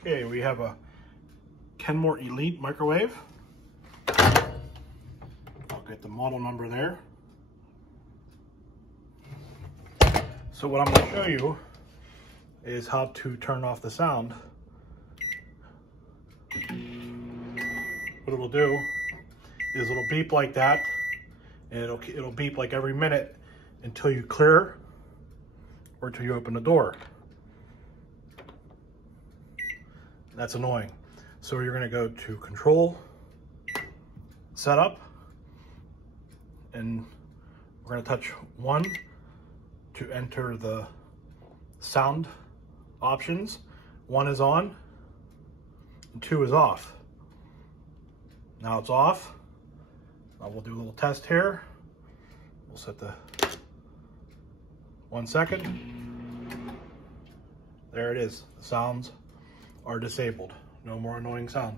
Okay, we have a Kenmore Elite microwave. I'll get the model number there. So what I'm going to show you is how to turn off the sound. What it'll do is it'll beep like that, and it'll beep like every minute until you clear or until you open the door. That's annoying. So you're going to go to Control, Setup, and we're going to touch 1 to enter the sound options. 1 is on and 2 is off. Now it's off. Now we'll do a little test here. We'll set the 1 second. There it is. The sounds are disabled. No more annoying sound.